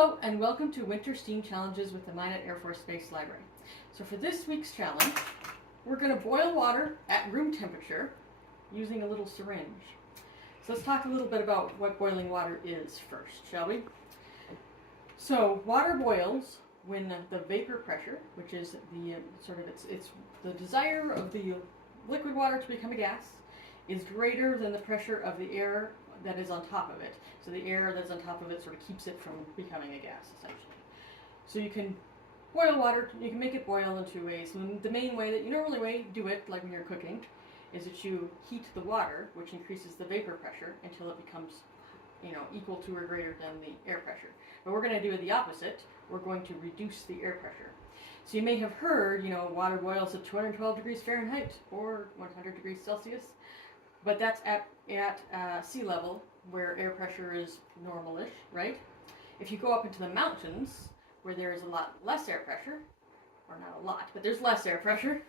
Hello and welcome to Winter Steam Challenges with the Minot Air Force Space Library. So for this week's challenge, we're going to boil water at room temperature using a little syringe. So let's talk a little bit about what boiling water is first, shall we? So water boils when the vapor pressure, which is the it's the desire of the liquid water to become a gas, is greater than the pressure of the air that is on top of it. So the air that's on top of it sort of keeps it from becoming a gas, essentially. So you can boil water, you can make it boil in two ways. And the main way that you normally do it, like when you're cooking, is that you heat the water, which increases the vapor pressure until it becomes, equal to or greater than the air pressure. But we're going to do the opposite. We're going to reduce the air pressure. So you may have heard, water boils at 212 degrees Fahrenheit or 100 degrees Celsius. But that's at sea level, where air pressure is normal-ish, right? If you go up into the mountains, where there is a lot less air pressure, or not a lot, but there's less air pressure,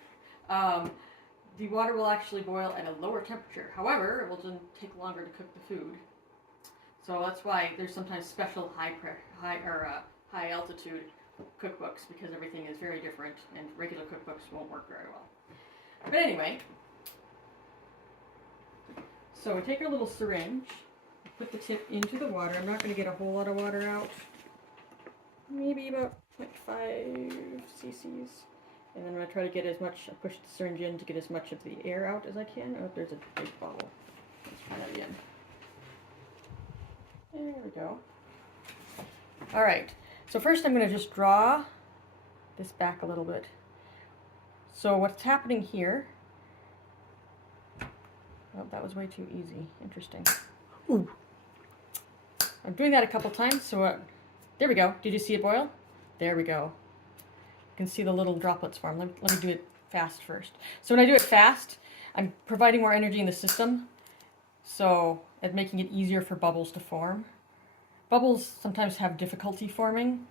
the water will actually boil at a lower temperature. However, it will just take longer to cook the food. So that's why there's sometimes special high altitude cookbooks, because everything is very different, and regular cookbooks won't work very well. But anyway, so we take our little syringe, put the tip into the water. I'm not going to get a whole lot of water out, maybe about 0.5 cc's. And then I'm going to try to get as much, push the syringe in to get as much of the air out as I can. Oh, there's a big bottle. Let's try that again. There we go. All right, so first I'm going to just draw this back a little bit. So what's happening here, oh, that was way too easy. Interesting. Ooh. I'm doing that a couple times, so there we go. Did you see it boil? There we go. You can see the little droplets form. Let me do it fast first. So when I do it fast, I'm providing more energy in the system, so it's making it easier for bubbles to form. Bubbles sometimes have difficulty forming.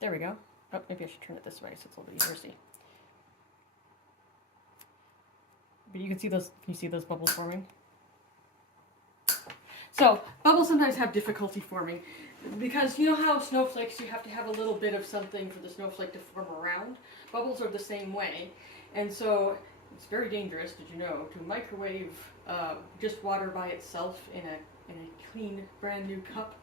There we go. Oh, maybe I should turn it this way so it's a little bit easier to see. But you can see those. Can you see those bubbles forming? So bubbles sometimes have difficulty forming because you know how snowflakes, you have to have a little bit of something for the snowflake to form around. Bubbles are the same way, and so it's very dangerous. Did you know to microwave just water by itself in a clean, brand new cup?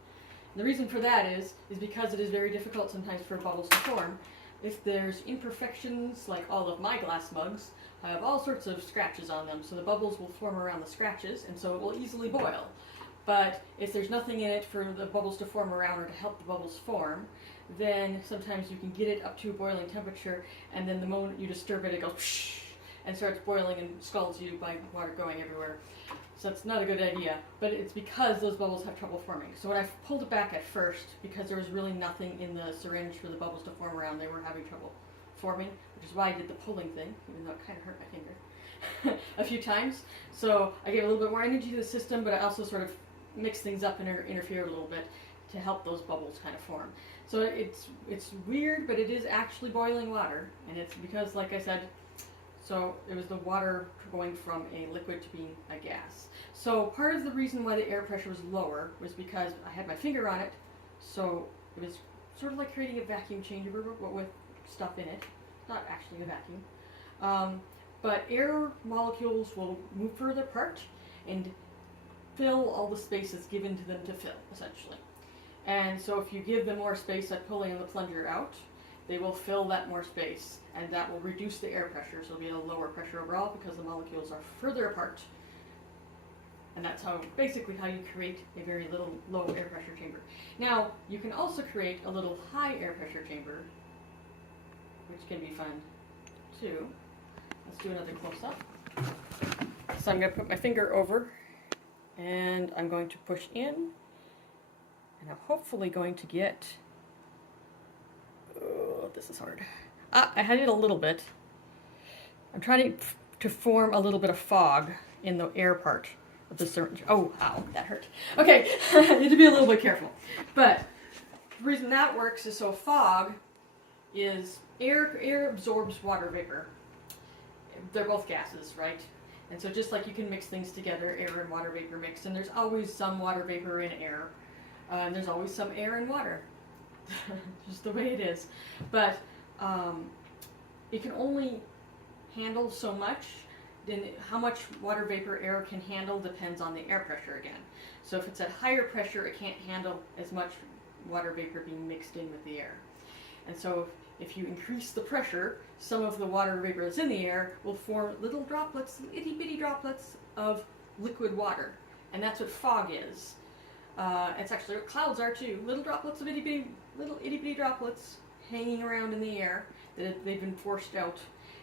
And the reason for that is because it is very difficult sometimes for bubbles to form. If there's imperfections, like all of my glass mugs, I have all sorts of scratches on them, so the bubbles will form around the scratches, and so it will easily boil. But if there's nothing in it for the bubbles to form around or to help the bubbles form, then sometimes you can get it up to a boiling temperature, and then the moment you disturb it, it goes whoosh, and starts boiling and scalds you by water going everywhere. So it's not a good idea, but it's because those bubbles have trouble forming. So when I pulled it back at first, because there was really nothing in the syringe for the bubbles to form around, they were having trouble forming, which is why I did the pulling thing, even though it kind of hurt my finger a few times. So I gave a little bit more energy to the system, but I also sort of mixed things up and interfered a little bit to help those bubbles kind of form. So it's weird, but it is actually boiling water, and it's because, like I said, so it was the water going from a liquid to being a gas. So part of the reason why the air pressure was lower was because I had my finger on it, so it was sort of like creating a vacuum chamber, but with stuff in it. Not actually a vacuum. But air molecules will move further apart and fill all the spaces given to them to fill, essentially. And so if you give them more space by pulling the plunger out, they will fill that more space, and that will reduce the air pressure, so it'll be at a lower pressure overall because the molecules are further apart. And that's basically how you create a very little low air pressure chamber. Now, you can also create a little high air pressure chamber, which can be fun too. Let's do another close-up. So I'm going to put my finger over, and I'm going to push in, and I'm hopefully going to get, oh, this is hard. I had it a little bit. I'm trying to form a little bit of fog in the air part of the syringe. Oh, ow, that hurt. Okay, I need to be a little bit careful. But the reason that works is so fog is air absorbs water vapor. They're both gases, right? And so just like you can mix things together, air and water vapor mix, and there's always some water vapor in air. And there's always some air and water. Just the way it is. But it can only handle so much. Then how much water vapor air can handle depends on the air pressure again. So if it's at higher pressure, it can't handle as much water vapor being mixed in with the air. And so if you increase the pressure, some of the water vapor that's in the air will form little droplets, itty bitty droplets of liquid water. And that's what fog is. It's actually what clouds are too. Little droplets of itty bitty droplets hanging around in the air that they've been forced out.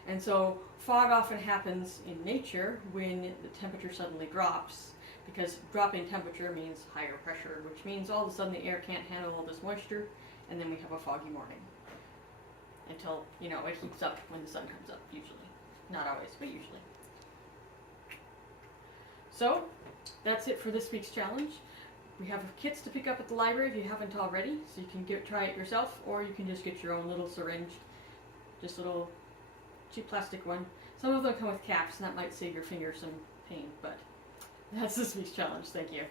And so fog often happens in nature when the temperature suddenly drops, because dropping temperature means higher pressure, which means all of a sudden the air can't handle all this moisture, and then we have a foggy morning. Until, it heats up when the sun comes up, usually. Not always, but usually. So, that's it for this week's challenge. We have kits to pick up at the library if you haven't already, so you can try it yourself, or you can just get your own little syringe. Just a little cheap plastic one. Some of them come with caps, and that might save your finger some pain, but that's this week's challenge. Thank you.